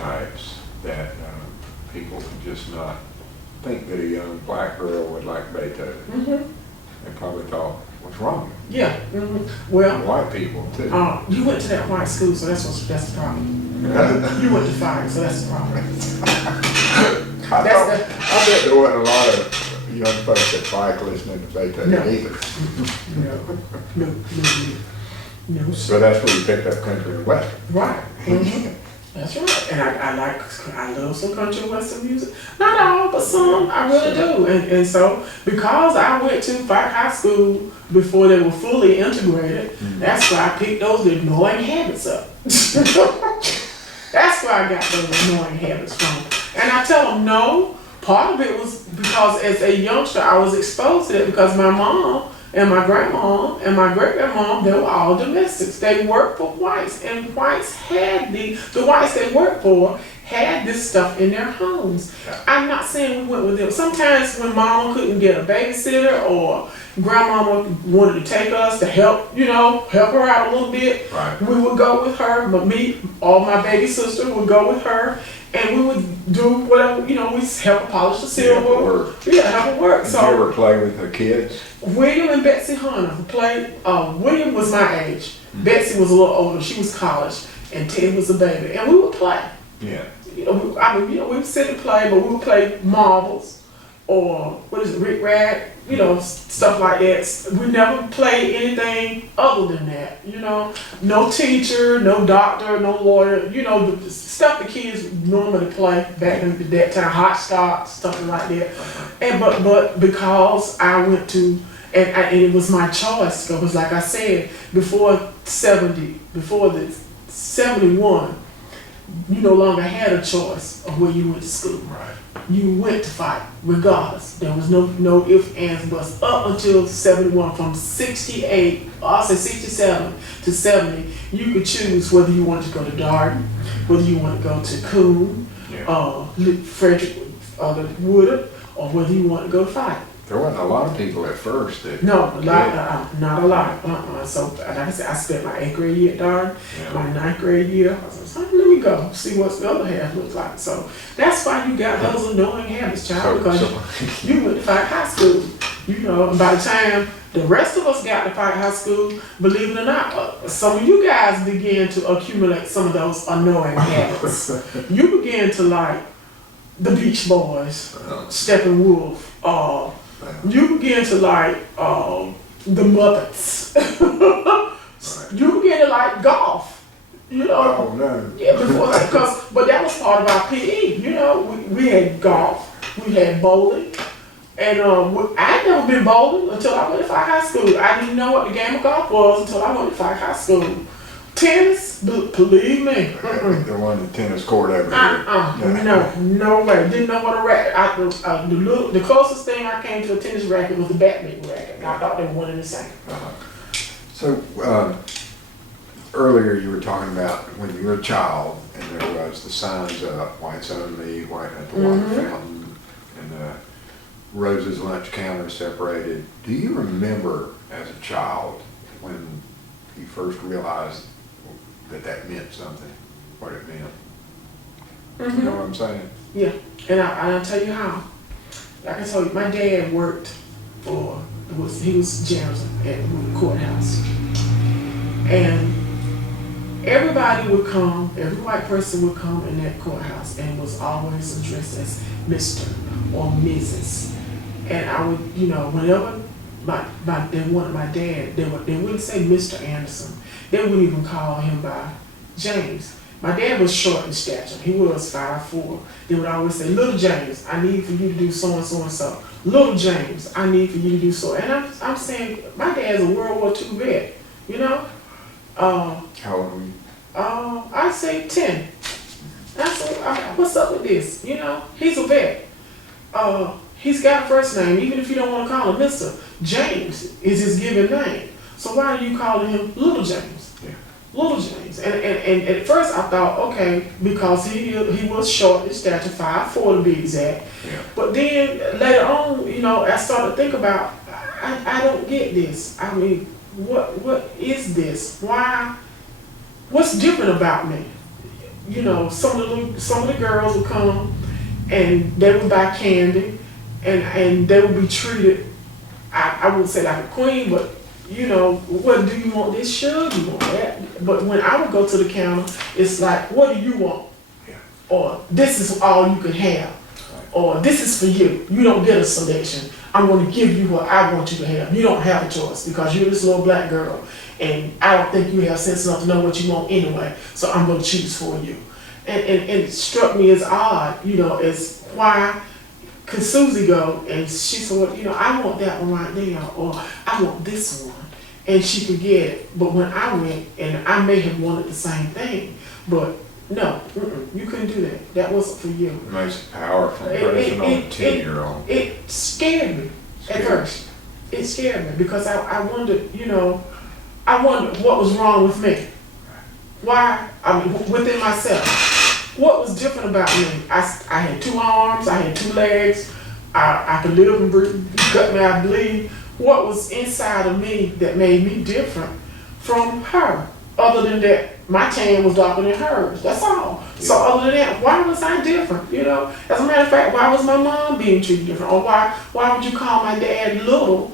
stereotypes that people would just not think that a young black girl would like Beethoven. Mm-hmm. They probably thought, what's wrong? Yeah. Mm-hmm. Well, And white people too. you went to that white school, so that's the problem. You went to fire, so that's the problem. I bet there wasn't a lot of young folks at Pike listening to Beethoven either. No. So that's where you picked up country and western. Right. Mm-hmm. That's right. And I love some country and western music. Not all, but some. I really do. And so because I went to Pike High School before they were fully integrated, that's where I picked those annoying habits up. That's where I got those annoying habits from. And I tell them no. Part of it was because as a youngster I was exposed to it because my mom and my grandma and my great-grandma, they were all domestics. They worked for whites, and whites had the whites they worked for had this stuff in their homes. I'm not saying we went with them. Sometimes when mama couldn't get a babysitter or grandmama wanted to take us to help her out a little bit, right. We would go with her. But me or my baby sister would go with her. And we would do whatever, we help her polish the silver. Yeah, help her work. Did you ever play with the kids? William and Betsy Hunter played. William was my age. Betsy was a little older. She was college, and Ted was a baby. And we would play. Yeah. We would sit and play, but we would play marbles or Rick Rag, stuff like that. We never played anything other than that. No teacher, no doctor, no lawyer. The stuff the kids normally play back in that time, hopscotch, stuff like that. And but because I went to and it was my choice because, like I said, before the 71, you no longer had a choice of where you went to school. Right. You went to fight regardless. There was no ifs, ands, buts up until 71. From 68, I'll say 67 to 70, you could choose whether you wanted to go to Darden, whether you wanted to go to Coon, Frederick, Woodard, or whether you wanted to go to fight. There wasn't a lot of people at first that. No, not a lot. So, like I said, I spent my 8th grade year at Darden, my 9th grade year. I was like, let me go see what the other half looks like. So that's why you got those annoying habits, child, because you went to Pike High School. And by the time the rest of us got to Pike High School, believe it or not, some of you guys began to accumulate some of those annoying habits. You began to like the Beach Boys, Steppenwolf, you begin to like the Muppets. You begin to like golf. Oh no. Yeah, before that, but that was part of our PE. We had golf, we had bowling, and I'd never been bowling until I went to Pike High School. I didn't know what the game of golf was until I went to Pike High School. Tennis, believe me. There wasn't a tennis court over here. No way. Didn't know what a racket. The closest thing I came to a tennis racket was a badminton racket. And I thought they were one and the same. So earlier you were talking about when you were a child and there was the signs up, whites only, white at the water fountain, and the Rose's lunch counter separated. Do you remember as a child when you first realized that meant something, what it meant? You know what I'm saying? Yeah, and I'll tell you how. Like I told you, my dad worked he was janitor at the courthouse. And everybody would come, every white person would come in that courthouse and was always addressed as Mr. or Mrs. And I would, whenever they wanted my dad, they wouldn't say Mr. Anderson. They wouldn't even call him by James. My dad was short in stature. He was 5'4". They would always say, Little James, I need for you to do so and so and so. Little James, I need for you to do so. And I'm saying, my dad's a World War II vet, How old were you? I'd say 10. I said, what's up with this? He's a vet. He's got a first name, even if you don't want to call him Mr. James is his given name. So why are you calling him Little James? Yeah. Little James. And at first I thought, okay, because he was short in stature, 5'4" to be exact. Yeah. But then later on, I started to think about, I don't get this. I mean, what is this? Why? What's different about me? you know, some of the girls would come and they would buy candy and they would be treated, I wouldn't say like a queen, but you know, what do you want this sugar? You want that? But when I would go to the counter, it's like, what do you want? Yeah. Or this is all you can have. Right. Or this is for you. You don't get a selection. I'm going to give you what I want you to have. You don't have a choice because you're this little black girl. And I don't think you have sense enough to know what you want anyway. So I'm going to choose for you. And it struck me as odd, you know, as why could Susie go and she said, well, you know, I want that one right there, or I want this one. And she could get it. But when I went, and I may have wanted the same thing, but no, you couldn't do that. That wasn't for you. It makes a powerful impression on a 10-year-old. It scared me at first. It scared me because I wondered, you know, I wondered what was wrong with me. Why? I mean, within myself. What was different about me? I had 2 arms, I had 2 legs, I could live and breathe, cut me, I bleed. What was inside of me that made me different from her? Other than that, my tan was darker than hers. That's all. Yeah. So other than that, why was I different? You know, as a matter of fact, why was my mom being treated different? Or why would you call my dad little?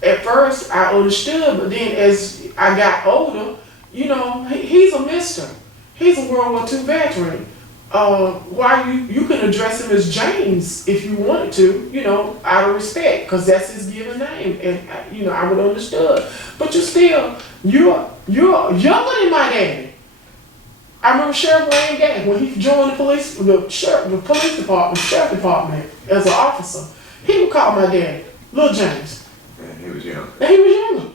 At first, I understood, but then as I got older, you know, he's a mister. He's a World War II veteran. Why you can address him as James if you wanted to, you know, out of respect, because that's his given name, and you know I would understood. But you're younger than my daddy. I remember Sheriff Wayne Gay when he joined the sheriff department as an officer. He would call my dad Little James. And he was young. And he was younger.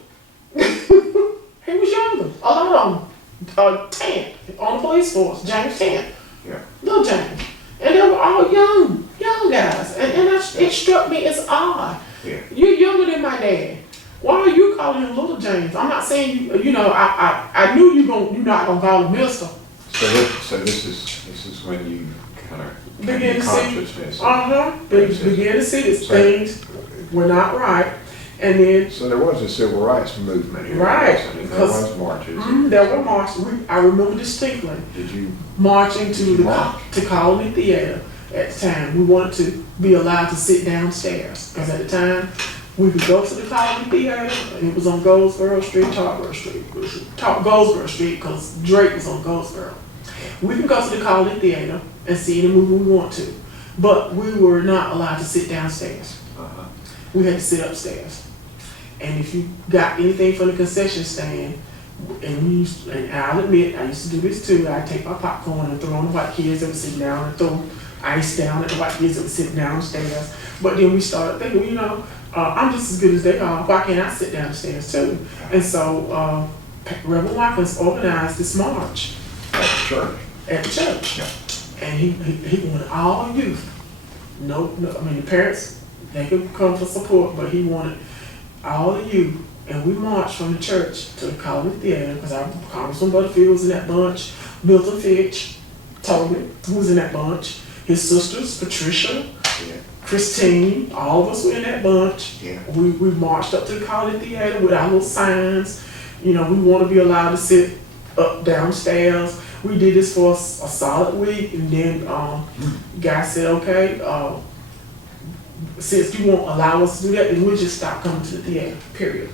He was younger. A lot of them, 10 on the police force. James 10. Yeah. Little James. And they were all young guys. And it struck me as odd. Yeah. You're younger than my dad. Why are you calling him Little James? I'm not saying you know, I knew you're not gonna call him Mister. So this is when you kind of Begin to consciousness. See. Begin to see that things were not right. And then, so there was a civil rights movement here. Right. And there was marches. There were marches. I remember distinctly. Did you marching to march? To Colony Theater at the time. We wanted to be allowed to sit downstairs because at the time we could go to the Colony Theater. And it was on Goldsboro Street, Tarboro Street. Goldsboro Street because Drake was on Goldsboro. We could go to the Colony Theater and see any movie we want to, but we were not allowed to sit downstairs. We had to sit upstairs. And if you got anything from the concession stand, and I'll admit, I used to do this too, I'd take my popcorn and throw on the white kids that were sitting down and throw ice down at the white kids that were sitting downstairs. But then we started thinking, you know, I'm just as good as they are, why can't I sit downstairs too? And so Reverend Watkins organized this march. At the church? At the church. Yeah. And he wanted all youth. No, I mean the parents, they could come for support, but he wanted all the youth, and we marched from the church to the Colony Theater because our Congressman Butterfield was in that bunch, Milton Fitch, Toby, who was in that bunch, his sisters, Patricia, Christine, all of us were in that bunch. Yeah. We marched up to the Colony Theater with our little signs. You know, we want to be allowed to sit up downstairs. We did this for a solid week, and then guy said, okay, since you won't allow us to do that, then we'll just stop coming to the theater, period.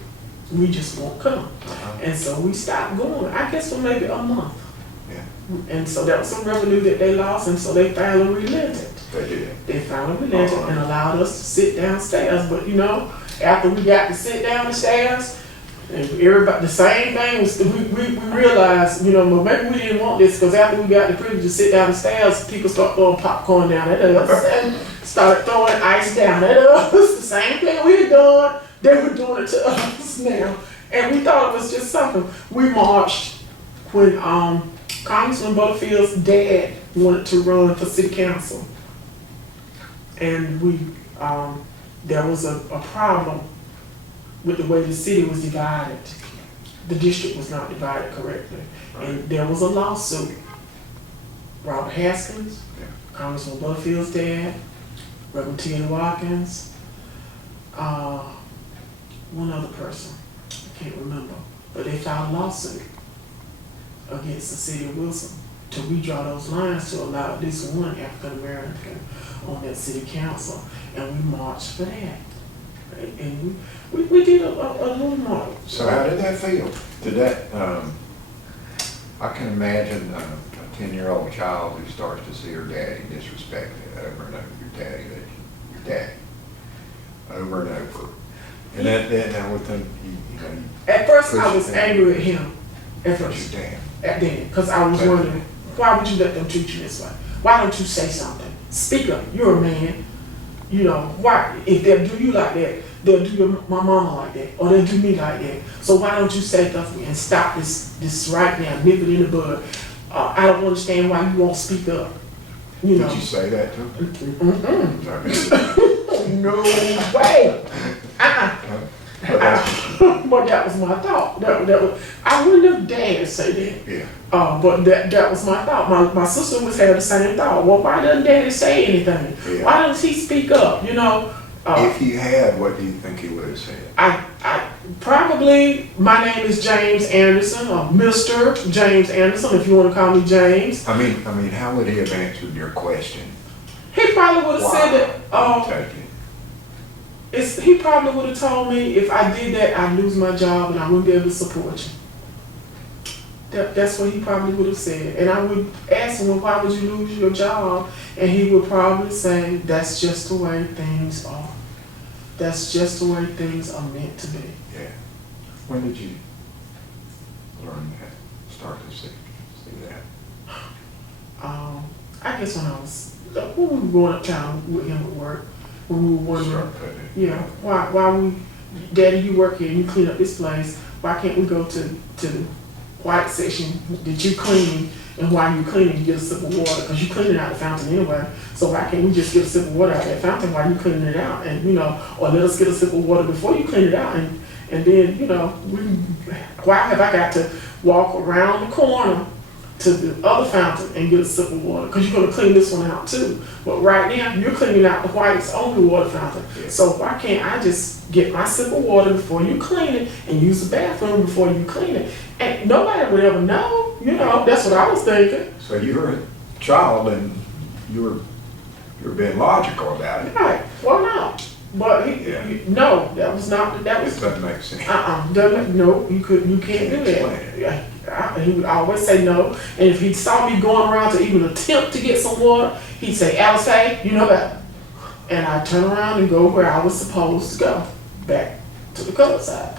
We just won't come. And so we stopped going, I guess for maybe a month. Yeah. And so that was some revenue that they lost, and so they finally relented. They did. They finally relented and allowed us to sit downstairs. But you know, after we got to sit downstairs, and everybody, the same thing was, we realized, you know, well, maybe we didn't want this because after we got the privilege to sit downstairs, people started throwing popcorn down at us and started throwing ice down at us. The same thing we had done, they were doing it to us now. And we thought it was just something. We marched when Congressman Butterfield's dad wanted to run for city council. And there was a problem with the way the city was divided. The district was not divided correctly. And there was a lawsuit. Robert Haskins, Congressman Butterfield's dad, Reverend T. N. Watkins, one other person, I can't remember, but they filed a lawsuit against the city of Wilson to redraw those lines to allow at least one African American on that city council, and we marched for that. Right? And we did a little march. So how did that feel? Did that, I can imagine a 10-year-old child who starts to see her daddy disrespected over and over, your daddy, over and over. And that I would think, you know. At first I was angry at him. At first. Your dad. At then, because I was wondering, why would you let them treat you this way? Why don't you say something? Speak up. You're a man. You know, why? If they'll do you like that, they'll do my mama like that, or they'll do me like that. So why don't you say stuff and stop this right now, nip it in the bud? I don't understand why you won't speak up. You know. Did you say that to him? No way. But that was my thought. That was, I wouldn't have dared say that. Yeah. But that was my thought. My sister was having the same thought. Well, why doesn't Daddy say anything? Yeah. Why doesn't he speak up? You know. If you had, what do you think he would have said? I probably, my name is James Anderson, or Mr. James Anderson, if you want to call me James. I mean, how would he have answered your question? He probably would have said that. He probably would have told me if I did that, I'd lose my job and I wouldn't be able to support you. That's what he probably would have said. And I would ask him, well, why would you lose your job? And he would probably say, that's just the way things are. That's just the way things are meant to be. Yeah. When did you learn that? Start to see that? I guess when we were going uptown with him at work, when we were wondering, why Daddy, you work here and you clean up this place, why can't we go to the white section that you clean, and while you cleaning, you get a sip of water, because you cleaning out the fountain anyway, so why can't we just get a sip of water out of that fountain while you cleaning it out, and or let us get a sip of water before you clean it out, and then, why have I got to walk around the corner to the other fountain and get a sip of water, because you're going to clean this one out too. But right now, you're cleaning out the white's only water fountain. Yeah. So why can't I just get my sip of water before you clean it and use the bathroom before you clean it? And nobody would ever know, that's what I was thinking. So you were a child and you were being logical about it. Right, well, no. But no, that was not, that was. It doesn't make sense. No, you can't do that. He would always say no, and if he saw me going around to even attempt to get some water, he'd say, Alice, hey, you know that. And I'd turn around and go where I was supposed to go, back to the colored side.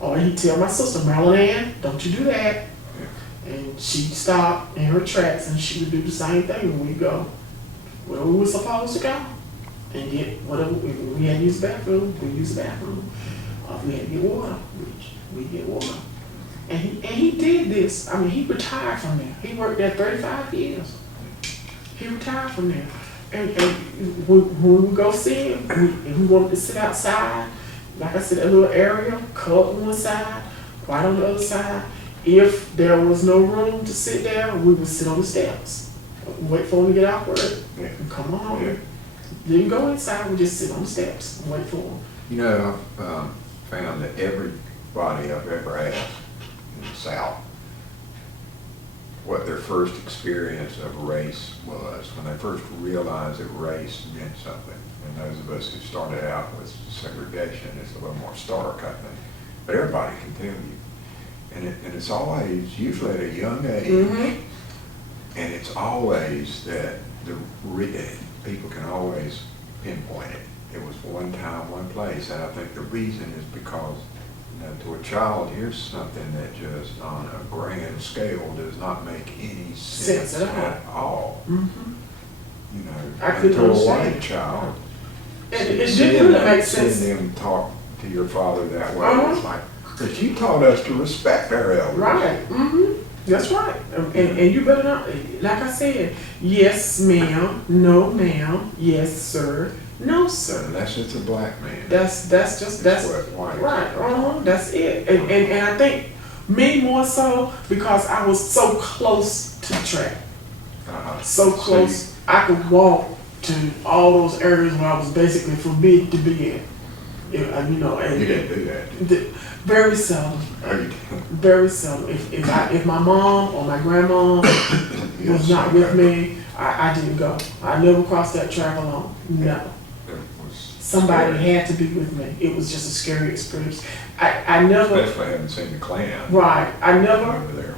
Or he'd tell my sister, Marilyn Ann, don't you do that. And she'd stop in her tracks and she would do the same thing when we go where we were supposed to go and get whatever. If we had to use the bathroom, we use the bathroom. If we had to get water, we get water. And he did this. I mean, he retired from there. He worked there 35 years. He retired from there. And when we go see him, if we wanted to sit outside, like I said, a little area, cut on one side, right on the other side. If there was no room to sit there, we would sit on the steps. Wait for him to get out work and come on home. Didn't go inside, we just sit on the steps and wait for him. I've found that everybody I've ever asked in the South what their first experience of race was, when they first realized that race meant something. And those of us who started out with segregation, it's a little more stark, I think. But everybody can tell you. And it's always, usually at a young age, and it's always that people can always pinpoint it. It was one time, one place, and I think the reason is because to a child, here's something that just on a grand scale does not make any sense at all. I couldn't to a understand. white child, It didn't really make sense. seeing them talk to your father that way, it's like, but you taught us to respect our elders. Right. That's right. And you better not, like I said, yes, ma'am, no, ma'am, yes, sir, no, sir. Unless it's a black man. That's what white. Right. That's it. And I think me more so because I was so close to the track. So close, I could walk to all those areas where I was basically forbidden to be in. And you didn't do that. Very seldom. Oh, you Very seldom. If my mom or my grandma did. was not with me, I didn't go. I never crossed that track alone. Never. It was Somebody scary. had to be with me. It was just a scary experience. I never, Especially having seen the Klan. right, Over there.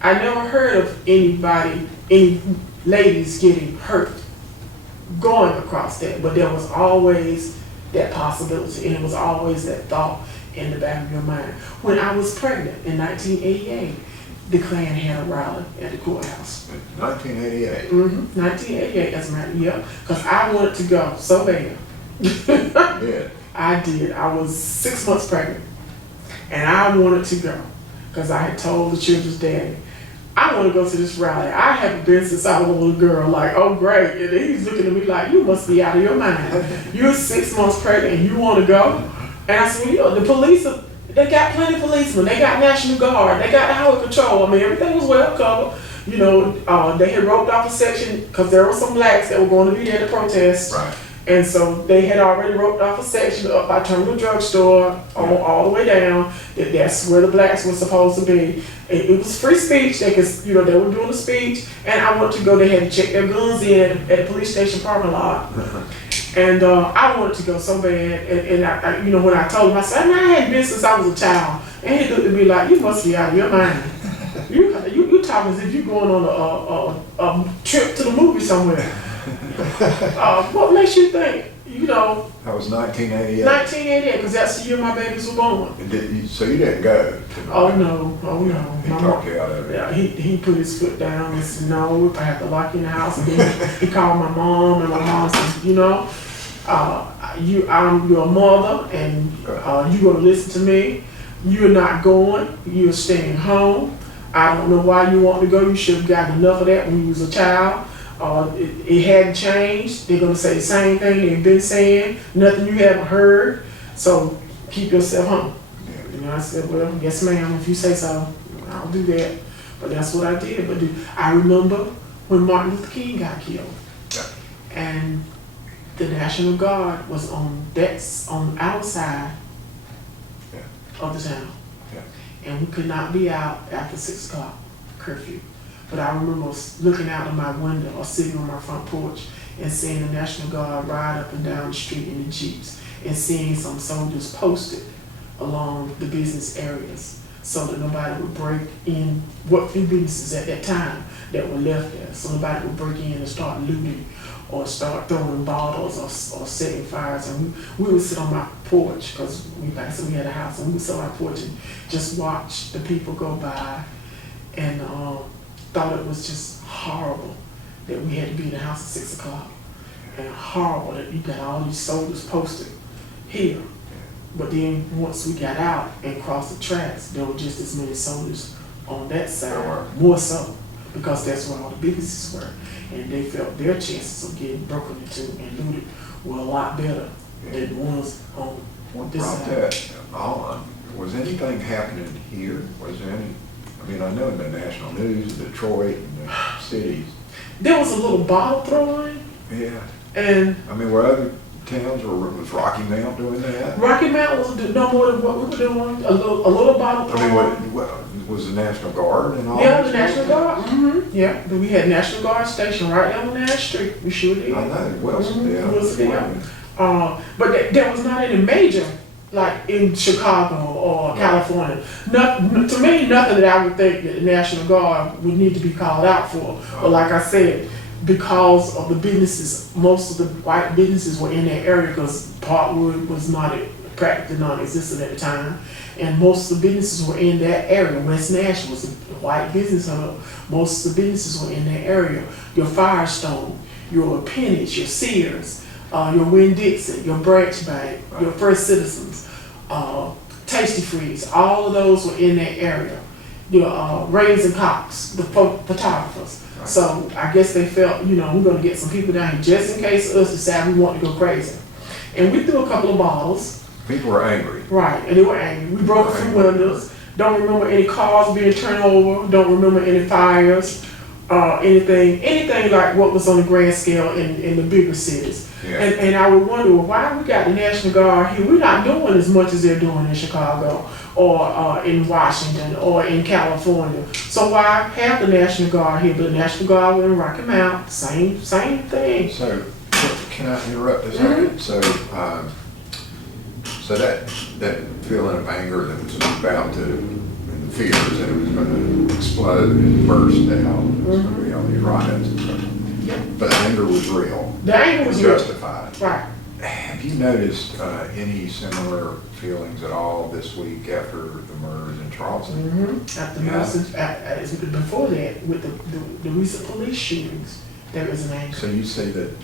I never heard of any ladies getting hurt going across that, but there was always that possibility, and it was always that thought in the back of your mind. When I was pregnant in 1988, the Klan had a rally at the courthouse. In 1988. 1988, as a matter, yeah, because I wanted to go so bad. Yeah. I did. I was 6 months pregnant, and I wanted to go because I had told the children's daddy, I want to go to this rally. I haven't been since I was a little girl. Like, oh great. And he's looking at me like, you must be out of your mind. You're 6 months pregnant and you want to go? And I said, well, you know, the police, they got plenty of policemen. They got National Guard. They got the highway patrol. I mean, everything was well covered. You know, they had roped off a section because there were some blacks that were going to be there to protest. Right. And so they had already roped off a section up by Terminal Drugstore all the way down. That's where the blacks were supposed to be. It was free speech. They could, you know, they were doing a speech, and I wanted to go. They had to check their guns in at the police station parking lot. And I wanted to go so bad. And I, you know, when I told him, I said, I hadn't been since I was a child. And he looked at me like, you must be out of your mind. You talking as if you're going on a trip to the movie somewhere. What makes you think, you know, That was 1988. 1988, because that's the year my babies were born. So you didn't go to the Oh no. He My talked mom- you out of it. Yeah, he put his foot down and said, no, if I have to lock you in the house. And then he called my mom, and my mom said, you know, I'm your mother, and you're going to listen to me. You're not going. You're staying home. I don't know why you want to go. You should have gotten enough of that when you was a child. It hadn't changed. They're going to say the same thing they've been saying. Nothing you haven't heard. So keep yourself home. Yeah. You know, I said, well, yes ma'am, if you say so, I'll do that. But that's what I did. But I remember when Martin Luther King got killed. Yeah. And the National Guard was on our side of the town. Yeah. And we could not be out after 6 o'clock, curfew. But I remember looking out of my window or sitting on my front porch and seeing the National Guard ride up and down the street in the Jeeps, and seeing some soldiers posted along the business areas so that nobody would break in what few businesses at that time that were left there. So nobody would break in and start looting or start throwing bottles or setting fires. And we would sit on my porch, because like I said, we had a house, and we would sit on our porch and just watch the people go by, and thought it was just horrible that we had to be in the house at 6 o'clock, and horrible that you got all these soldiers posted here. But then once we got out and crossed the tracks, there were just as many soldiers on that side, more so, because that's where all the businesses were. And they felt their chances of getting broken into and looted were a lot better than the ones on this Brought side. that on. Was anything happening here? Was there any? I mean, I know in the national news, Detroit and the cities. There was a little bottle throwing, Yeah. and I mean, were other towns, or was Rocky Mount doing that? Rocky Mountain was no more than what we were doing. A little bottle I mean, throwing. what was the National Guard and all? Yeah, this the National stuff? Guard. Yeah, we had National Guard station right down on that street. We sure did. I know, Wilson, yeah. Wilson, yeah. But there was not any major, like in Chicago or California. To me, nothing that I would think that the National Guard would need to be called out for. But like I said, because of the businesses, most of the white businesses were in that area, because Parkwood was practically non-existent at the time. And most of the businesses were in that area. West Nash was a white business hub. Most of the businesses were in that area. Your Firestone, your Pennies, your Sears, your Winn-Dixie, your Branch Bank, your First Citizens, Tasty Freeze, all of those were in that area. Your Rays and Cox, the photographers. Right. So I guess they felt, we're going to get some people down here just in case us decide we want to go crazy. And we threw a couple of bottles. People were angry. Right, and they were angry. We broke a few windows. Don't remember any cars being turned over. Don't remember any fires. anything like what was on the grand scale in the bigger cities. Yeah. And I would wonder, well, why we got the National Guard here? We're not doing as much as they're doing in Chicago or in Washington or in California. So why have the National Guard here? But the National Guard will rock him out. Same thing. So, can I interrupt a second? So, so that feeling of anger that was about to, and the fears that it was going to explode and burst out, it was going to be all these riots and stuff. Yep. But the anger was real. The anger was real. Justified. Right. Have you noticed any similar feelings at all this week after the murders in Charleston? After before that, with the recent police shootings, there is an anger. So you say that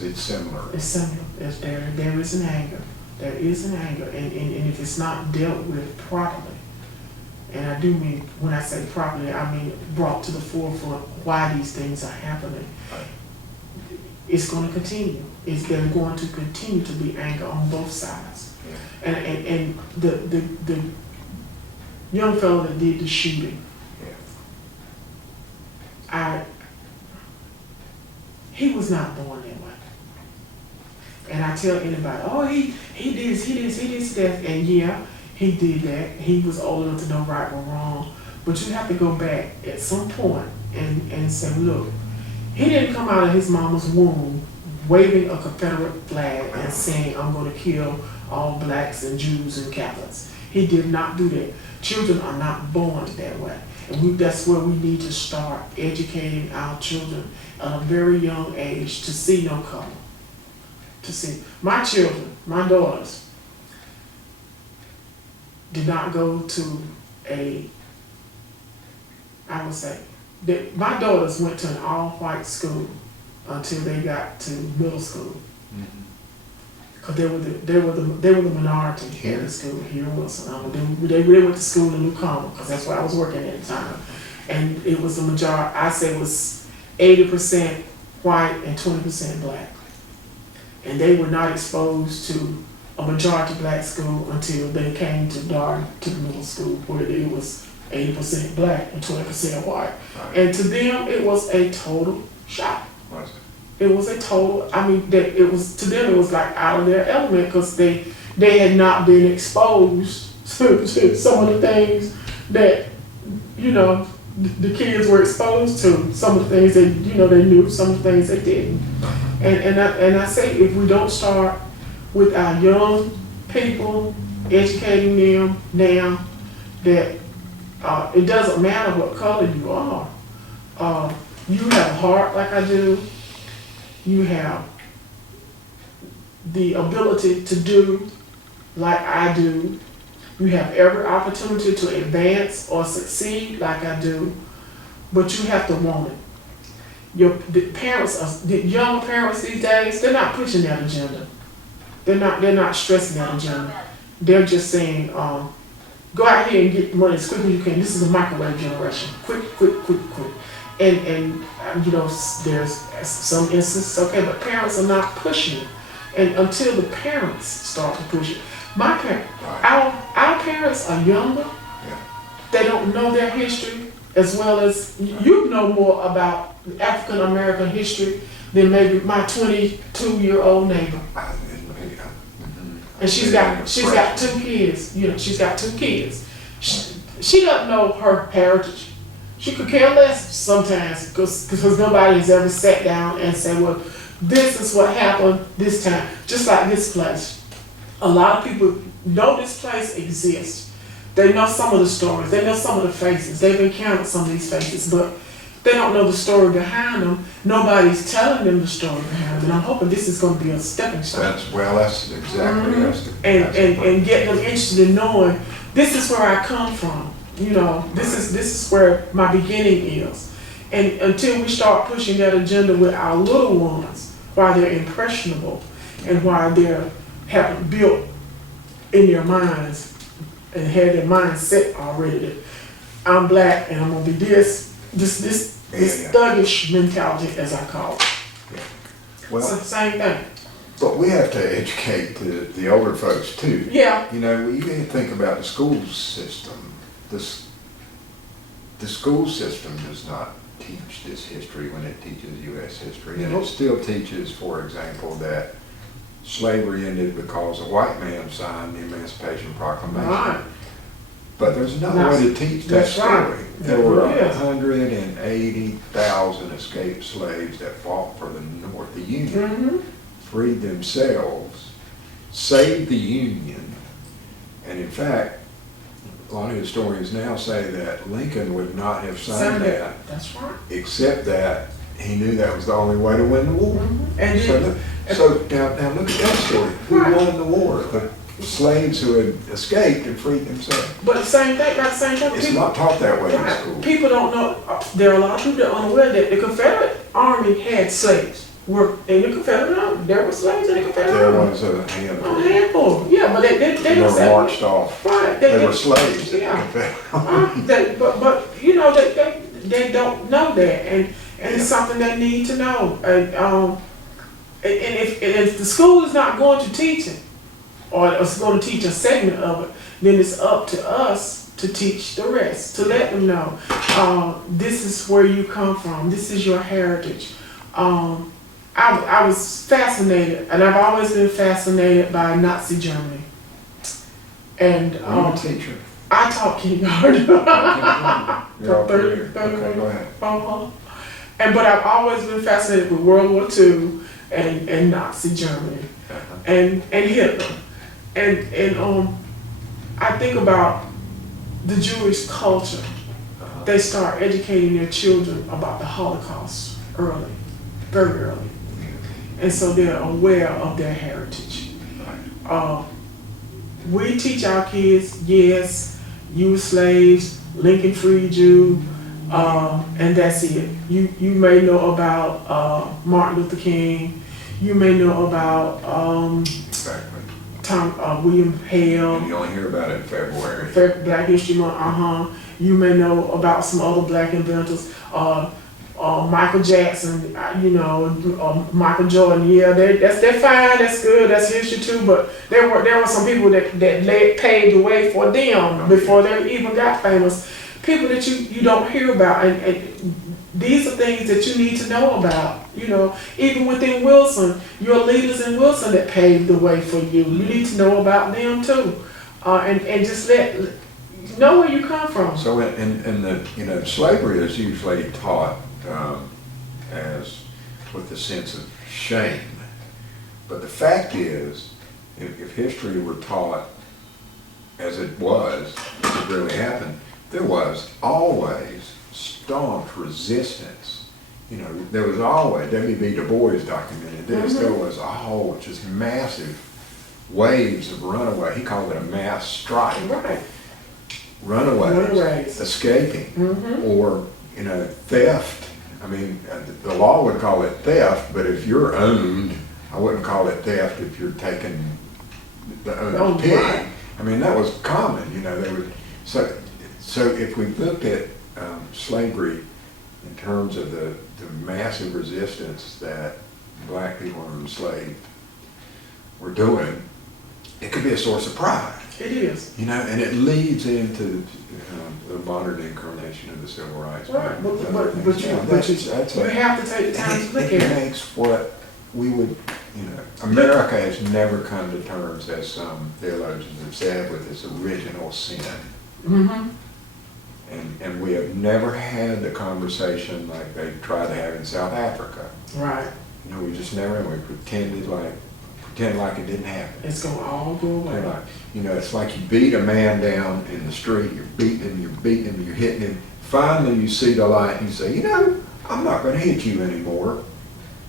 it's similar. It's similar. There is an anger. There is an anger, and if it's not dealt with properly, and I do mean, when I say properly, I mean brought to the forefront why these things are happening, it's going to continue. There's going to continue to be anger on both sides. Yeah. And the young fellow that did the shooting, he was not born that way. And I tell anybody, oh, he did that, and yeah, he did that. He was old enough to know right or wrong. But you have to go back at some point and say, look, he didn't come out of his mama's womb waving a Confederate flag and saying, I'm going to kill all blacks and Jews and Catholics. He did not do that. Children are not born that way. And that's where we need to start educating our children at a very young age to see no color. To see. My children, my daughters, did not go to my daughters went to an all-white school until they got to middle school. Because they were the minority here in the school here in Wilson. They went to school in Newcomer because that's where I was working at the time. And it was the majority, I say it was 80% white and 20% black. And they were not exposed to a majority black school until they came to the middle school where it was 80% black and 20% white. Right. And to them, it was a total shock. Was it? It was a total, to them it was like out of their element because they had not been exposed to some of the things that, the kids were exposed to. Some of the things that, they knew, some of the things they didn't. And I say if we don't start with our young people, educating them now that it doesn't matter what color you are. You have a heart like I do. You have the ability to do like I do. You have every opportunity to advance or succeed like I do, but you have to want it. The young parents these days, they're not pushing that agenda. They're not stressing that agenda. They're just saying, go out here and get money as quick as you can. This is a microwave generation. Quick. And there's some instances, okay, but parents are not pushing it. And until the parents start to push it. Our parents are younger. Yeah. They don't know their history as well as you know more about African American history than maybe my 22-year-old neighbor. And she's got 2 kids. She's got 2 kids. She doesn't know her heritage. She could care less sometimes because nobody has ever sat down and said, well, this is what happened this time. Just like this place. A lot of people know this place exists. They know some of the stories. They know some of the faces. They've encountered some of these faces, but they don't know the story behind them. Nobody's telling them the story behind them. And I'm hoping this is going to be a stepping stone. That's exactly. Mm-hmm. And get them interested in knowing this is where I come from. This is where my beginning is. And until we start pushing that agenda with our little ones, while they're impressionable and while they're haven't built in their minds and had their mind set already that I'm black and I'm gonna be this thuggish mentality, as I call it. Yeah. Well, it's the same thing. But we have to educate the older folks too. Yeah. You can think about the school system. The school system does not teach this history when it teaches U.S. history. And Nope. it still teaches, for example, that slavery ended because a white man signed the Emancipation Proclamation. Right. But there's another That's- way to teach that that's right. story. There It were really is. 180,000 escaped slaves that fought for the North. The Union Mm-hmm. freed themselves, saved the Union, and in fact, a lot of historians now say that Lincoln would not have signed that, That's right. except that he knew that was the only way to win the war. Mm-hmm. And So, then, now look at that story. Who Right. won the war? The slaves who had escaped and freed themselves. but the same thing, about the same time, It's people, not taught that way in right, school. people don't know, there are a lot of people that are unaware that the Confederate Army had slaves. Were in the Confederate Army. There were slaves in the Confederate There Army. was a A handful. handful, yeah, but they They don't were say. marched off. Right, They were slaves. Yeah. But you know they don't know that, and it's something they need to know. And if the school is not going to teach it, or it's going to teach a segment of it, then it's up to us to teach the rest, to let them know this is where you come from, this is your heritage. I was fascinated, and I've always been fascinated by Nazi Germany. And I'm a teacher. I taught kindergarten. You're all For clear. Okay, go ahead. But I've always been fascinated with World War II and Nazi Germany and Hitler. And I think about the Jewish culture. They start educating their children about the Holocaust early, very early. And so they're aware of their heritage. We teach our kids, yes, you were slaves, Lincoln freed you, and that's it. You may know about Martin Luther King, you may know about Exactly. William Hale, And you only hear about it in February. Black History Month, You may know about some other black inventors, Michael Jackson, Michael Jordan. Yeah, they're fine. That's good. That's history too. But there were some people that paved the way for them before they even got famous. People that you don't hear about, and these are things that you need to know about. Even within Wilson, your leaders in Wilson that paved the way for you. You need to know about them too, and just know where you come from. So in the slavery is usually taught as with a sense of shame. But the fact is, if history were taught as it really happened, there was always staunch resistance. There was always, W.B. Du Bois documented this, there was just massive waves of runaway. He called it a mass strike. Right. Runaways escaping, or theft. I mean, the law would call it theft, but if you're owned, I wouldn't call it theft if you're taking the owner's pig. Right. I mean, that was common. They would. So if we looked at slavery in terms of the massive resistance that black people who were enslaved were doing, it could be a source of pride. It is. And it leads into the modern incarnation of the civil rights Right, movement. but you have to take the time to look at It it. makes what we would, America has never come to terms, as some theologians have said, with its original sin. Mm-hmm. And we have never had the conversation like they tried to have in South Africa. Right. We just never, and we pretend like it didn't happen. It's gonna all go away. Like, it's like you beat a man down in the street, you're beating him, you're hitting him. Finally, you see the light and you say, I'm not going to hit you anymore.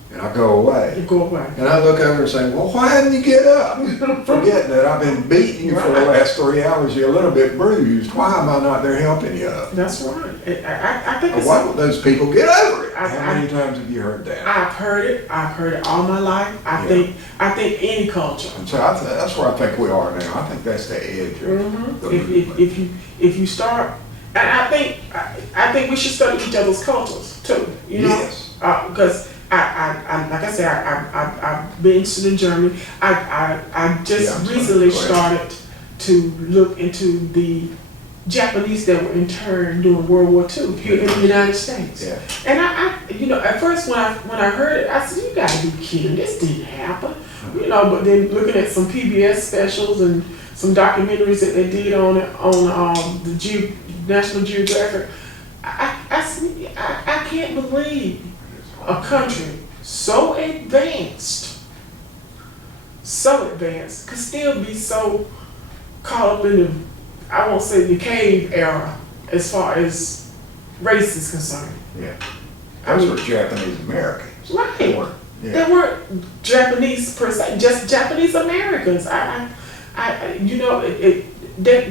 And I go away. You go away. And I look over and say, well, why didn't you get up? Forgetting that I've been beating you for the last 3 hours. You're a little bit bruised. Why am I not there helping you up? That's right. I think it's... Why don't those people get over it? How many times have you heard that? I've heard it all my life. I think any culture. And so that's where I think we are now. I think that's the edge of the movement. If you start, and I think we should study each other's cultures too. Yes. Because I like I said, I've been interested in Germany. I just recently started to look into the Japanese that were interned during World War II here in the United States. Yeah. And at first when I heard it, I said, you gotta be kidding, this didn't happen. But then looking at some PBS specials and some documentaries that they did on the National Geographic, I can't believe a country so advanced could still be so caught up in the, I won't say the cave era as far as race is concerned. Yeah. Those were Japanese Americans. Right. They weren't, yeah. They weren't Japanese per se, just Japanese Americans.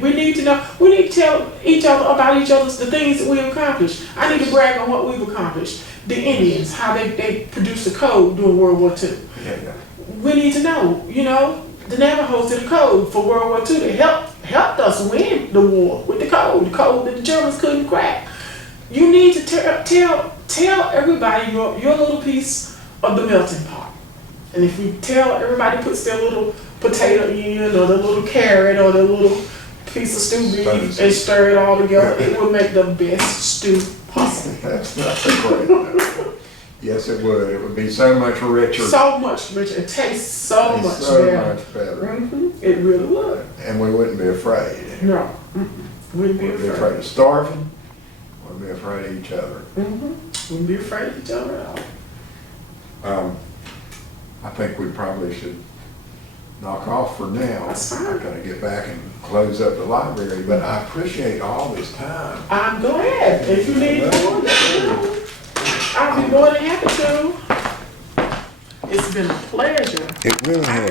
We need to know, we need to tell each other about each other's, the things that we've accomplished. I need to brag on what we've accomplished. The Indians, how they produced a code during World War II. Yeah. We need to know, the Navajos did a code for World War II that helped us win the war with the code that the Germans couldn't crack. You need to tell everybody your little piece of the melting pot. And if you tell everybody puts their little potato in, or the little carrot, or the little piece of stew beef and stir it all together, it will make the best stew possible. That's great. Yes, it would. It would be so much richer. So much richer. It tastes so much better. Mm-hmm. It really would. And we wouldn't be afraid. No. Wouldn't be afraid of starving. Wouldn't be afraid of each other. Wouldn't be afraid of each other at all. I think we probably should knock off for now. That's fine. I'm going to get back and close up the library, but I appreciate all this time. I'm glad. If you need more, let me know. I'll be more than happy to. It's been a pleasure. It really has.